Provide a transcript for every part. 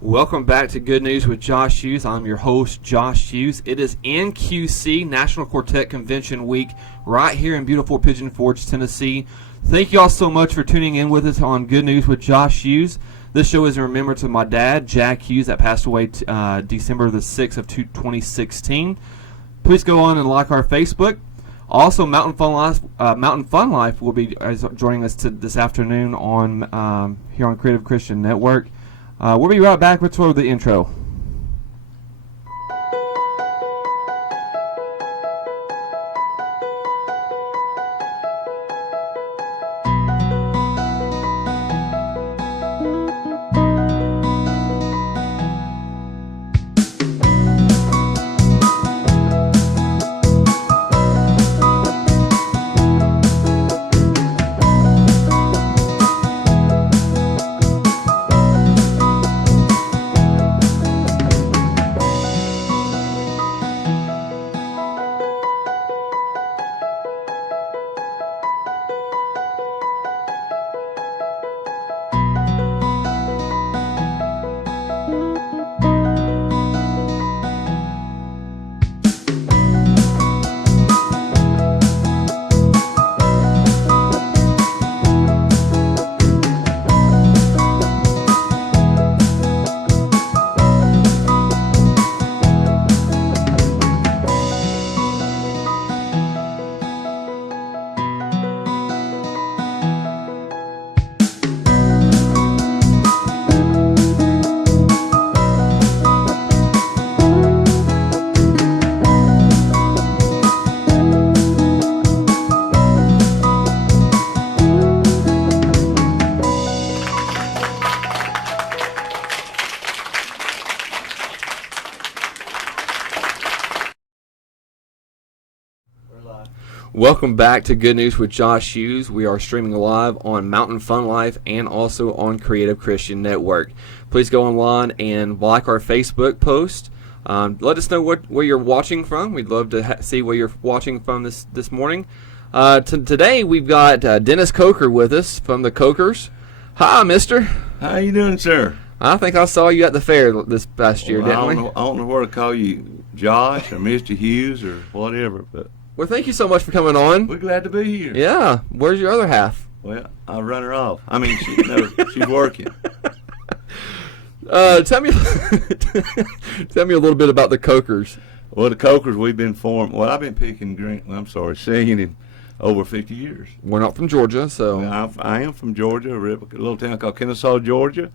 Welcome back to Good News with Josh Hughes. I'm your host, Josh Hughes. It is NQC, National Quartet Convention Week, right here in beautiful Pigeon Forge, Tennessee. Thank you all so much for tuning in with us on Good News with Josh Hughes. This show is in remembrance of my dad, Jack Hughes, that passed away December the 6th of 2016. Please go on and like our Facebook. Also, Mountain Fun Life will be joining us this afternoon on here on Creative Christian Network. We'll be right back with the intro. Welcome back to Good News with Josh Hughes. We are streaming live on Mountain Fun Life and also on Creative Christian Network. Please go online and like our Facebook post. Let us know where you're watching from. We'd love to see where you're watching from this morning. Today we've got Dennis Coker with us from the Cokers. Hi, mister. How you doing, sir? I think I saw you at the fair this past year, didn't we? I don't know where to call you, Josh or Mr. Hughes or whatever, but... Well, thank you so much for coming on. We're glad to be here. Yeah. Where's your other half? Well, I'll run her off. I mean, she's working. Tell me a little bit about the Cokers. Well, the Cokers, we've been I've been singing in over 50 years. We're not from Georgia, so. Well, I am from Georgia, a little town called Kennesaw, Georgia.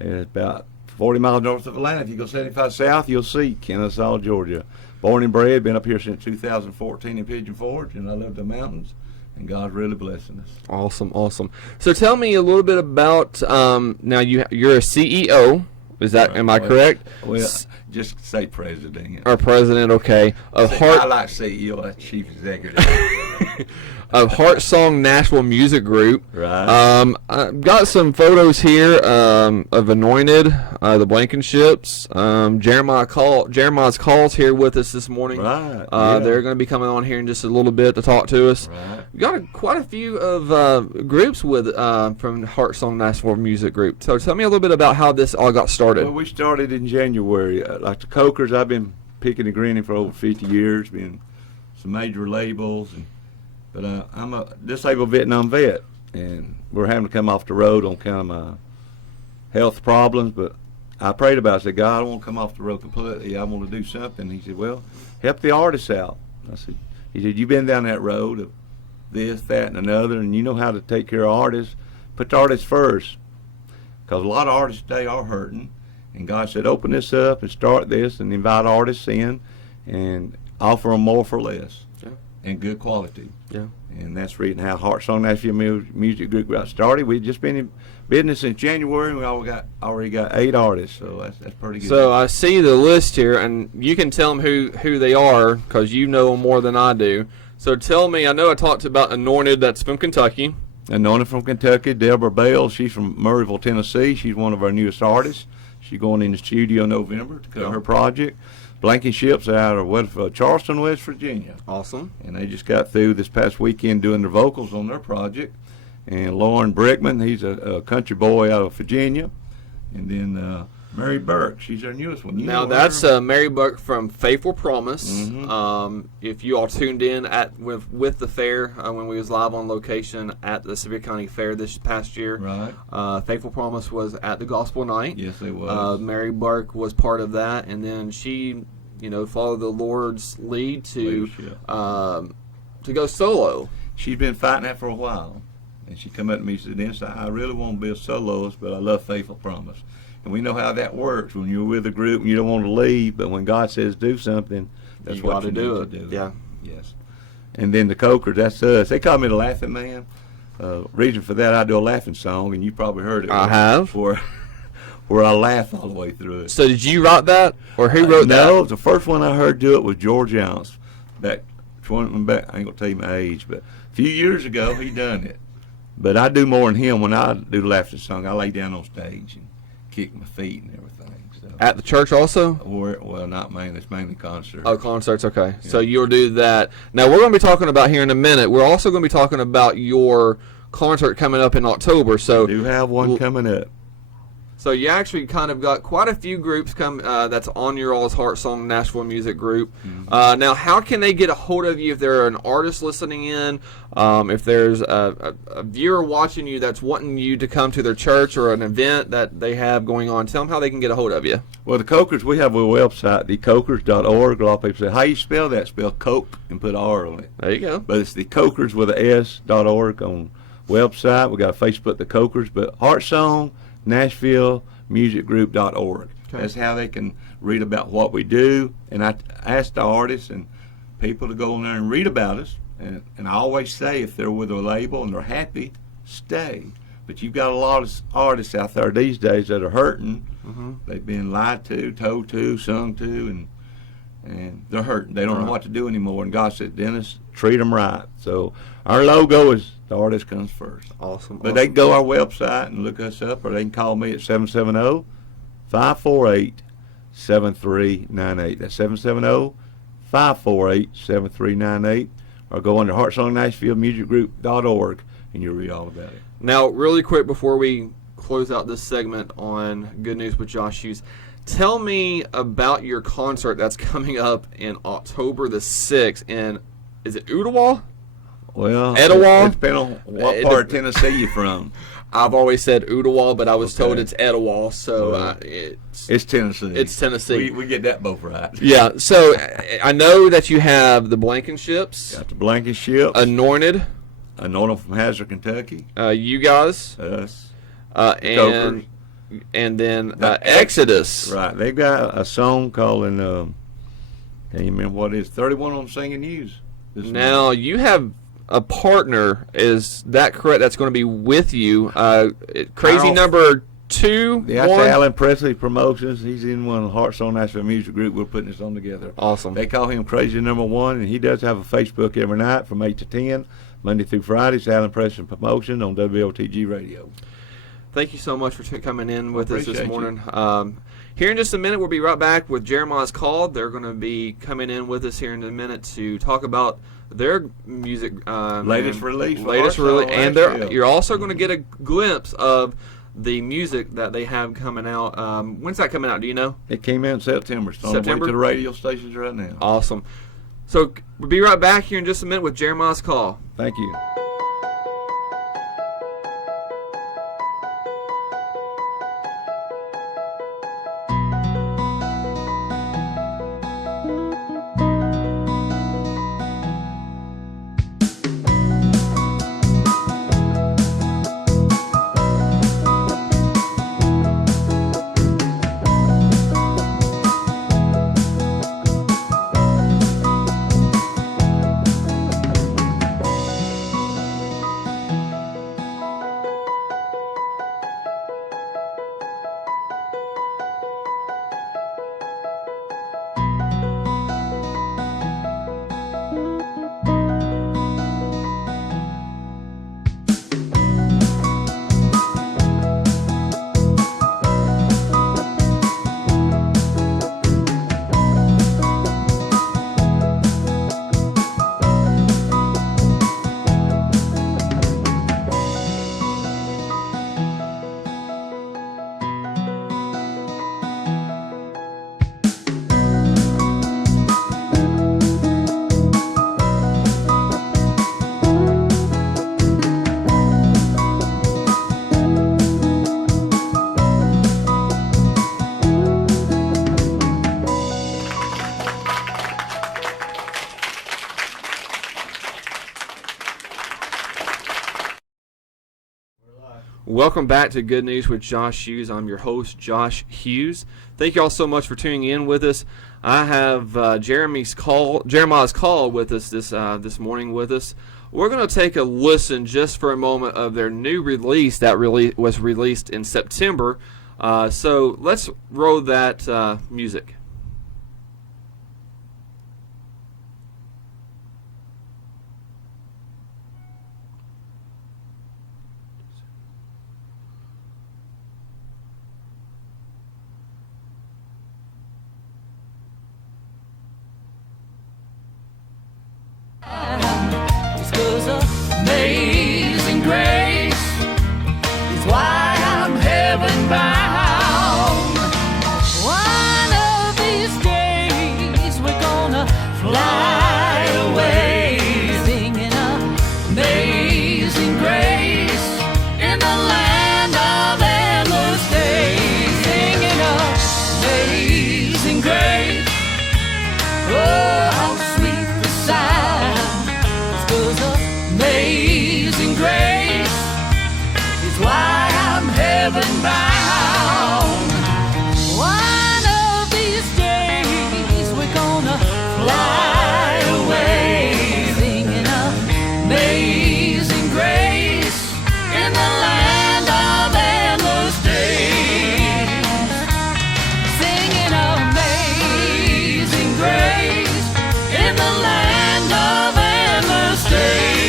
And it's about 40 miles north of Atlanta. If you go 75 south, you'll see Kennesaw, Georgia. Born and bred, been up here since 2014 in Pigeon Forge, and I love the mountains, and God's really blessing us. Awesome. So tell me a little bit about, now you're a CEO, am I correct? Well, just say president. Or president, okay. I like CEO, that's chief executive. Of Heart Song Nashville Music Group. Right. I've got some photos here of Anointed, the Blankenships. Jeremiah's Call's here with us this morning. Right. They're going to be coming on here in just a little bit to talk to us. Right. We've got quite a few of groups with from Heart Song Nashville Music Group. So tell me a little bit about how this all got started. Well, we started in January. Like the Cokers, I've been picking and grinning for over 50 years, been some major labels, but I'm a disabled Vietnam vet, and we're having to come off the road on kind of my health problems, but I prayed about it. I said, God, I don't want to come off the road completely. I want to do something. He said, well, help the artists out. He said, you've been down that road of this, that, and another, and you know how to take care of artists. Put the artists first, because a lot of artists today are hurting, and God said, open this up and start this and invite artists in and offer them more for less. And good quality. Yeah. And that's the reason how Heart Song Nashville Music Group got started. We've just been in business since January, and we already got 8 artists, so that's pretty good. So I see the list here, and you can tell them who they are, because you know them more than I do. So tell me, I know I talked about Anointed, that's from Kentucky. Anointed from Kentucky, Deborah Bell, she's from Murrayville, Tennessee. She's one of our newest artists. She's going in the studio in November to cut her project. Blankenships out of Charleston, West Virginia. Awesome. And they just got through this past weekend doing their vocals on their project. And Lauren Brickman, he's a country boy out of Virginia. And then Mary Burke, she's our newest one. You Now know that's her? Mary Buck from Faithful Promise. Mhm. If you all tuned in with the fair when we was live on location at the Sevier County Fair this past year, Right. Faithful Promise was at the Gospel Night. Yes, they was. Mary Burke was part of that, and then she, followed the Lord's lead Leadership. to go solo. She's been fighting that for a while. And she come up to me and said, Dennis, I really want to be a soloist, but I love Faithful Promise. And we know how that works when you're with a group and you don't want to leave, but when God says do something, that's You what gotta you do need it. to do. Yeah. Yes. And then the Cokers, that's us. They call me the Laughing Man. Reason for that, I do a laughing song, and you probably heard it. I have. Where I laugh all the way through it. So did you write that, or who wrote that? No, the first one I heard do it was George Younce. I ain't gonna tell you my age, but a few years ago he done it. But I do more than him when I do the laughter song. I lay down on stage and kick my feet and everything. So. At the church also? Well, not mainly. It's mainly concerts. Oh, concerts, okay. Yeah. So you'll do that. Now, we're going to be talking about here in a minute. We're also going to be talking about your concert coming up in October. So do have one coming up. So you actually kind of got quite a few groups that's on your All's Heart Song Nashville Music Group. Mm-hmm. Now, how can they get a hold of you if they're an artist listening in? If there's a viewer watching you that's wanting you to come to their church or an event that they have going on, tell them how they can get a hold of you. Well, the Cokers, we have a website, thecokers.org. A lot of people say, how you spell that? Spell Coke and put R on it. There you go. But it's thecokers with a S.org on website. We got Facebook, the Cokers, but Heart Song, Nashville musicgroup.org. Okay. That's how they can read about what we do. And I ask the artists and people to go in there and read about us. And I always say if they're with a label and they're happy, stay. But you've got a lot of artists out there these days that are hurting. Mm-hmm. They've been lied to, told to, sung to, and they're hurting. They don't know what to do anymore. And God said, Dennis, treat them right. So our logo is the artist comes first. Awesome. But they can go to our website and look us up, or they can call me at 770-548-7398. That's 770-548-7398. Or go under HeartSongNashvilleMusicGroup.org, and you'll read all about it. Now, really quick before we close out this segment on Good News with Josh Hughes, tell me about your concert that's coming up in October the 6th in, is it Ottawa? Well, Etowah? it depends on what part of Tennessee you're from. I've always said Ottawa, but I was Okay. told it's Etowah, so Well, it's Tennessee. It's Tennessee. We get that both right. Yeah, so I know that you have the Blankenships, Got the Blankenships, Anointed, Anointed from Hazard, Kentucky, you guys, us. and then The Exodus. Right. They've got a song called, can't even remember what it is, 31 on Singing News. Now, you have a partner, is that correct? That's going to be with you. Crazy Harold. number 2. Yeah, that's one? Alan Presley Promotions. He's in one of the Heart Song Nashville Music Group. We're putting this on together. Awesome. They call him Crazy Number 1, and he does have a Facebook every night from 8 to 10, Monday through Friday. It's Alan Presley Promotion on WLTG Radio. Thank you so much for coming in with us this Appreciate morning. Here in just a minute, we'll be right back with Jeremiah's Call. They're going to be coming in with us here in a minute to talk about their music. Latest release. And you're also going to get a glimpse of the music that they have coming out. When's that coming out? Do you know? It came out in September. It's on the way September? to the radio stations right now. Awesome. So we'll be right back here in just a minute with Jeremiah's Call. Thank you. Welcome back to Good News with Josh Hughes. I'm your host, Josh Hughes. Thank you all so much for tuning in with us. I have Jeremiah's call with us this morning with us. We're going to take a listen just for a moment of their new release that was released in September. So let's roll that music. Amazing grace is why I'm heaven bound. One of these days we're gonna fly away, singing amazing grace in the land of endless days, singing amazing grace. Oh, how sweet the sound. Amazing grace is why I'm heaven bound. One of these days we're gonna fly away, singing amazing grace in the land of endless days, singing amazing grace in the land of endless days.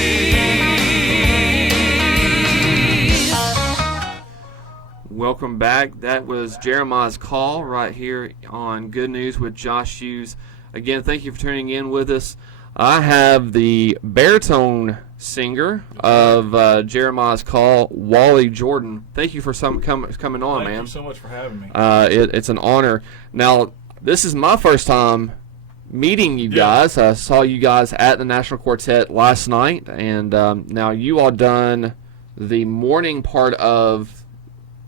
Welcome back. That was Jeremiah's Call right here on Good News with Josh Hughes. Again, thank you for tuning in with us. I have the baritone singer of Jeremiah's Call, Wally Jordan. Thank you for coming on, man. Thank you so much for having me. It's an honor. Now, this is my first time meeting you guys. I saw you guys at the National Quartet last night, and now you all done the morning part of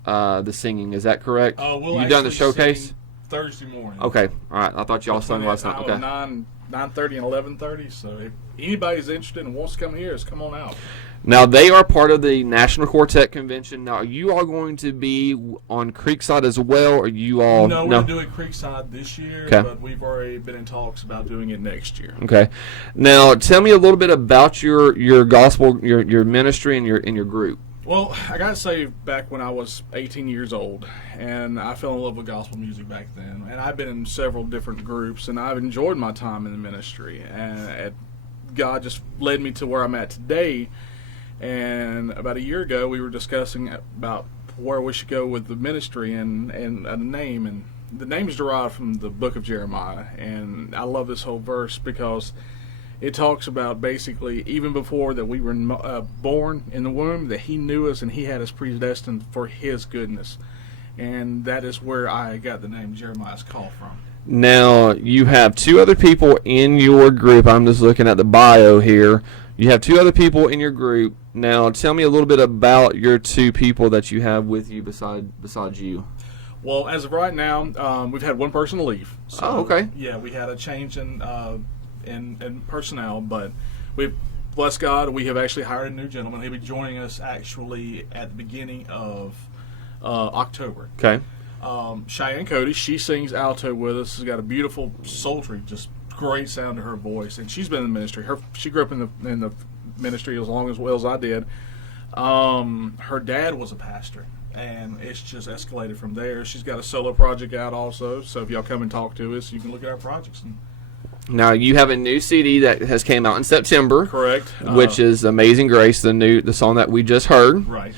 the singing. Is that correct? We'll you done the showcase? sing Thursday morning. Okay, all right. I thought y'all sung last night. Okay. 9:30 and 11:30. So if anybody's interested and wants to come here, just come on out. Now, they are part of the National Quartet Convention. Now, are you all going to be on Creekside as well, or you all... No, we're going to do it Creekside this year, Okay. but we've already been in talks about doing it next year. Okay. Now, tell me a little bit about your gospel, your ministry, and your group. Well, I got to say, back when I was 18 years old, and I fell in love with gospel music back then, and I've been in several different groups, and I've enjoyed my time in the ministry, and God just led me to where I'm at today. And about a year ago, we were discussing about where we should go with the ministry and a name, and the name is derived from the book of Jeremiah, and I love this whole verse because it talks about basically even before that we were born in the womb, that he knew us and he had us predestined for his goodness. And that is where I got the name Jeremiah's Call from. Now, you have two other people in your group. I'm just looking at the bio here. You have two other people in your group. Now, tell me a little bit about your two people that you have with you besides you. Well, as of right now, we've had one person leave. So, Oh, okay. Yeah, we had a change in personnel, but we've, bless God, we have actually hired a new gentleman. He'll be joining us actually at the beginning of October. Okay. Cheyenne Cody, she sings alto with us. She's got a beautiful, sultry, just great sound to her voice, and she's been in the ministry. She grew up in the ministry as well as I did. Her dad was a pastor, and it's just escalated from there. She's got a solo project out also, so if y'all come and talk to us, you can look at our projects. Now, you have a new CD that has came out in September. Correct. Which is Amazing Grace, the song that we just heard. Right.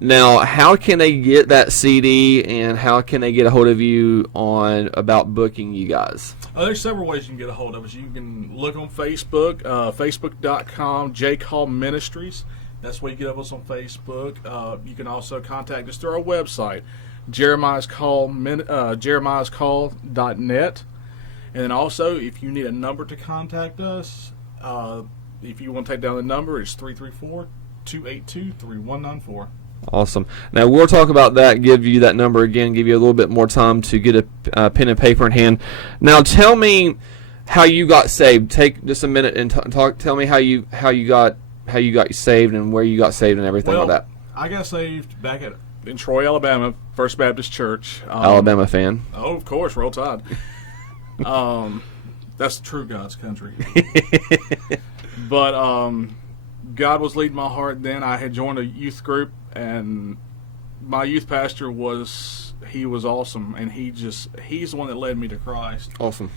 Now, how can they get that CD, and how can they get a hold of you about booking you guys? There's several ways you can get a hold of us. You can look on Facebook, facebook.com, JCall Ministries. That's where you get us on Facebook. You can also contact us through our website, jeremiahscall.net. And then also, if you need a number to contact us, if you want to take down the number, it's 334-282-3194. Awesome. Now, we'll talk about that, give you that number again, give you a little bit more time to get a pen and paper in hand. Now, tell me how you got saved. Take just a minute and tell me how you got saved and where you got saved and everything like that. I got saved back in Troy, Alabama, First Baptist Church. Alabama fan. Oh, of course, Roll Tide. That's true God's country. But God was leading my heart then. I had joined a youth group, and my youth pastor was awesome, and he's the one that led me to Christ. Awesome.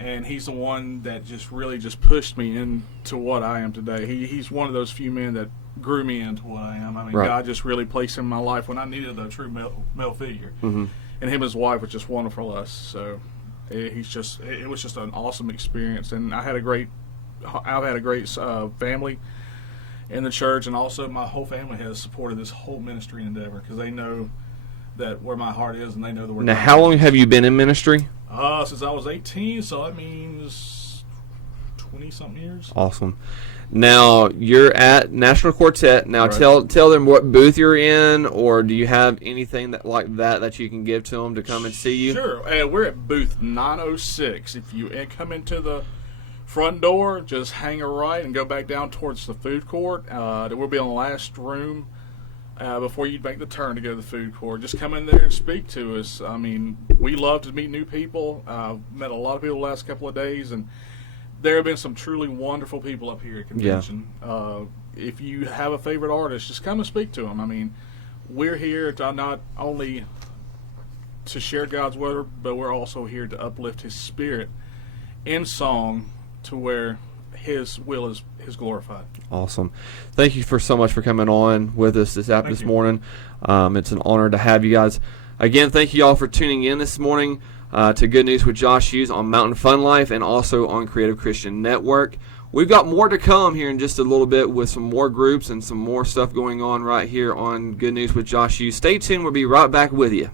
And he's the one that just really just pushed me into what I am today. He's one of those few men that grew me into what I am. I mean, Right. God just really placed him in my life when I needed a true male figure. Mm-hmm. And him and his wife was just wonderful to us. So it was just an awesome experience. And I've had a great family in the church, and also my whole family has supported this whole ministry endeavor because they know that where my heart is, and they know the word. Now, how long have you been in ministry? Since I was 18, so that means 20-something years. Awesome. Now, you're at National Quartet. Now, Right. tell them what booth you're in, or do you have anything like that you can give to them to come and see you? Sure. We're at booth 906. If you come into the front door, just hang a right and go back down towards the food court. We'll be on the last room before you make the turn to go to the food court. Just come in there and speak to us. I mean, we love to meet new people. Met a lot of people the last couple of days, and there have been some truly wonderful people up here at convention. If you have a favorite artist, just come and speak to them. I mean, we're here to not only to share God's word, but we're also here to uplift His Spirit in song to where His will is glorified. Awesome. Thank you so much for coming on with us this Thank you. morning. It's an honor to have you guys. Again, thank you all for tuning in this morning to Good News with Josh Hughes on Mountain Fun Life and also on Creative Christian Network. We've got more to come here in just a little bit with some more groups and some more stuff going on right here on Good News with Josh Hughes. Stay tuned. We'll be right back with you.